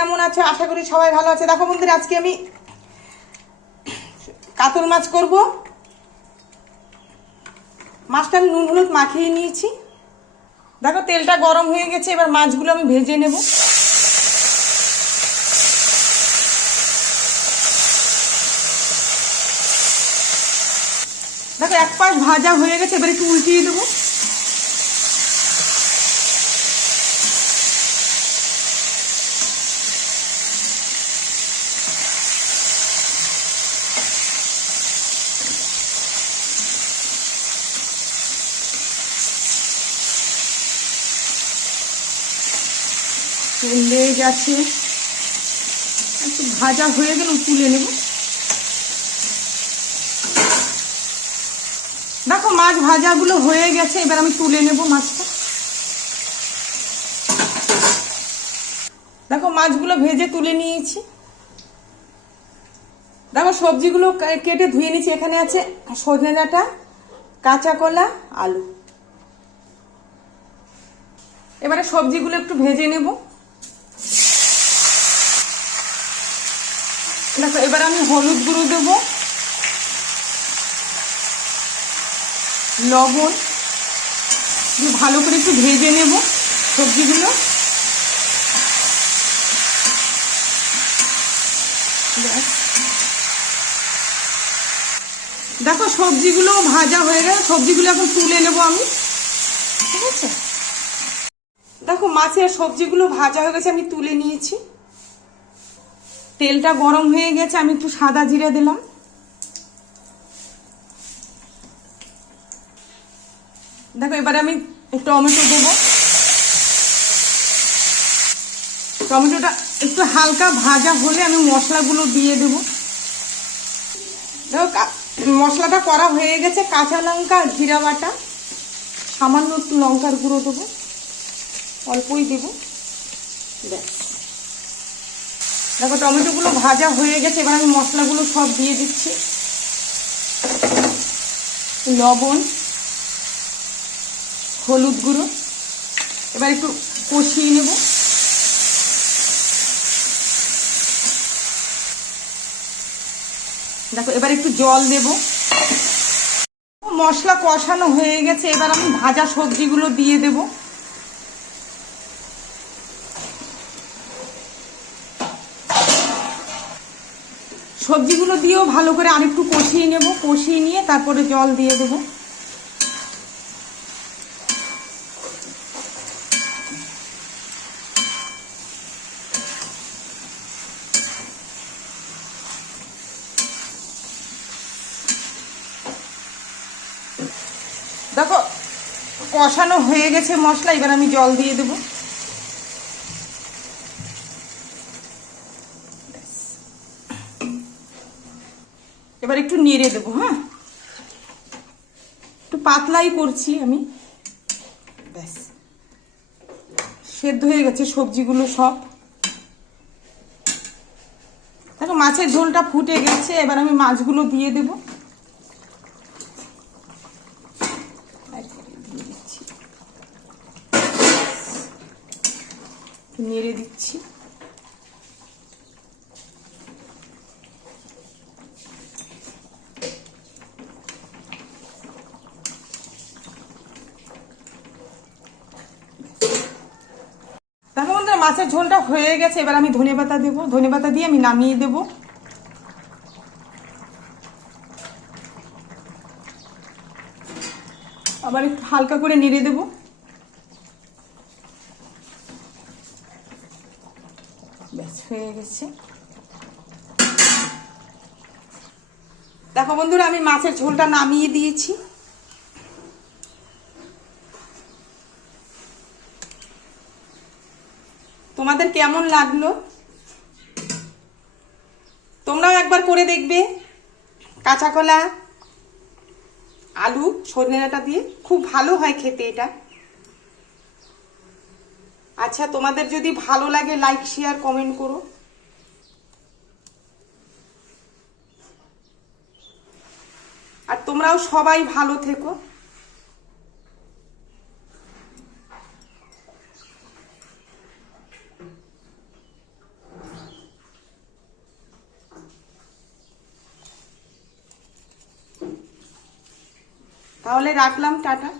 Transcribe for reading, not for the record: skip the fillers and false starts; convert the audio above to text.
কেমন আছো? আশা করি সবাই ভালো আছে। দেখো বন্ধুরা, আজকে আমি কাতল মাছ করব। মাছটা আমি নুন হলুদ মাখিয়ে নিয়েছি। দেখো তেলটা গরম হয়ে গেছে, এবার মাছগুলো আমি ভেজে নেব। দেখো এক পাশ ভাজা হয়ে গেছে, এবার একটু উল্টিয়ে দেবো। লেগ আছে, একটু ভাজা হয়ে গেলে তুলে নেব। দেখো মাছ ভাজাগুলো হয়ে গেছে, এবার আমি তুলে নেব মাছটা। দেখো মাছগুলো ভেজে তুলে নিয়েছি। দেখো সবজিগুলো কেটে ধুয়ে নিয়েছি। এখানে আছে সজনে ডাঁটা, কাঁচা কলা, আলু। এবারে সবজিগুলো একটু ভেজে নেব। দেখো এবার আমি হলুদ গুঁড়ো দেব, লবণ দিয়ে ভালো করে একটু ভেজে নেব সবজিগুলো। দেখো সবজিগুলো ভাজা হয়ে গেছে, সবজিগুলো এখন তুলে নেব আমি। ঠিক আছে, দেখো মাছের সবজিগুলো ভাজা হয়ে গেছে, আমি তুলে নিয়েছি। তেলটা গরম হয়ে গেছে, আমি একটু সাদা জিরে দিলাম। দেখো এবারে আমি টমেটো দেব। টমেটোটা একটু হালকা ভাজা হলে আমি মশলাগুলো দিয়ে দেব। দেখো মশলাটা করা হয়ে গেছে। কাঁচা লঙ্কা, জিরা বাটা, সামান্য একটু লঙ্কার গুঁড়ো দেবো, অল্পই দেব। দেখো টমেটোগুলো ভাজা হয়ে গেছে, এবার আমি মশলাগুলো সব দিয়ে দিচ্ছি। লবণ, হলুদ গুঁড়ো, এবার একটু কষিয়ে নেব। দেখো এবার একটু জল দেব। মশলা কষানো হয়ে গেছে, এবার আমি ভাজা সবজিগুলো দিয়ে দেব। সবজিগুলো দিয়েও ভালো করে আরেকটু কষিয়ে নেব। কষিয়ে নিয়ে তারপরে জল দিয়ে দেব। দেখো কষানো হয়ে গেছে মশলা, এবার আমি জল দিয়ে দেব। এবার একটু নেড়ে দেবো। হ্যাঁ, একটু পাতলাই করছি আমি। ব্যাস, সেদ্ধ হয়ে গেছে সবজিগুলো সব। দেখো মাছের ঝোলটা ফুটে গেছে, এবার আমি মাছগুলো দিয়ে দেব। নেড়ে দিচ্ছি। দেখো বন্ধুরা, মাছের ঝোলটা হয়ে গেছে, এবার আমি ধনেপাতা দেবো। ধনেপাতা দিয়ে আমি নামিয়ে দেব। আবার একটু হালকা করে নেড়ে দেব। ব্যাস হয়ে গেছে। দেখো বন্ধুরা, আমি মাছের ঝোলটা নামিয়ে দিয়েছি। তোমাদের কেমন লাগলো তোমরাও একবার করে দেখবে। কাঁচা কলা, আলু, সজনে ডাঁটা দিয়ে খুব ভালো হয় খেতে এটা। আচ্ছা, তোমাদের যদি ভালো লাগে লাইক, শেয়ার, কমেন্ট করো। আর তোমরাও সবাই ভালো থেকো। তাহলে রাখলাম, টাটা।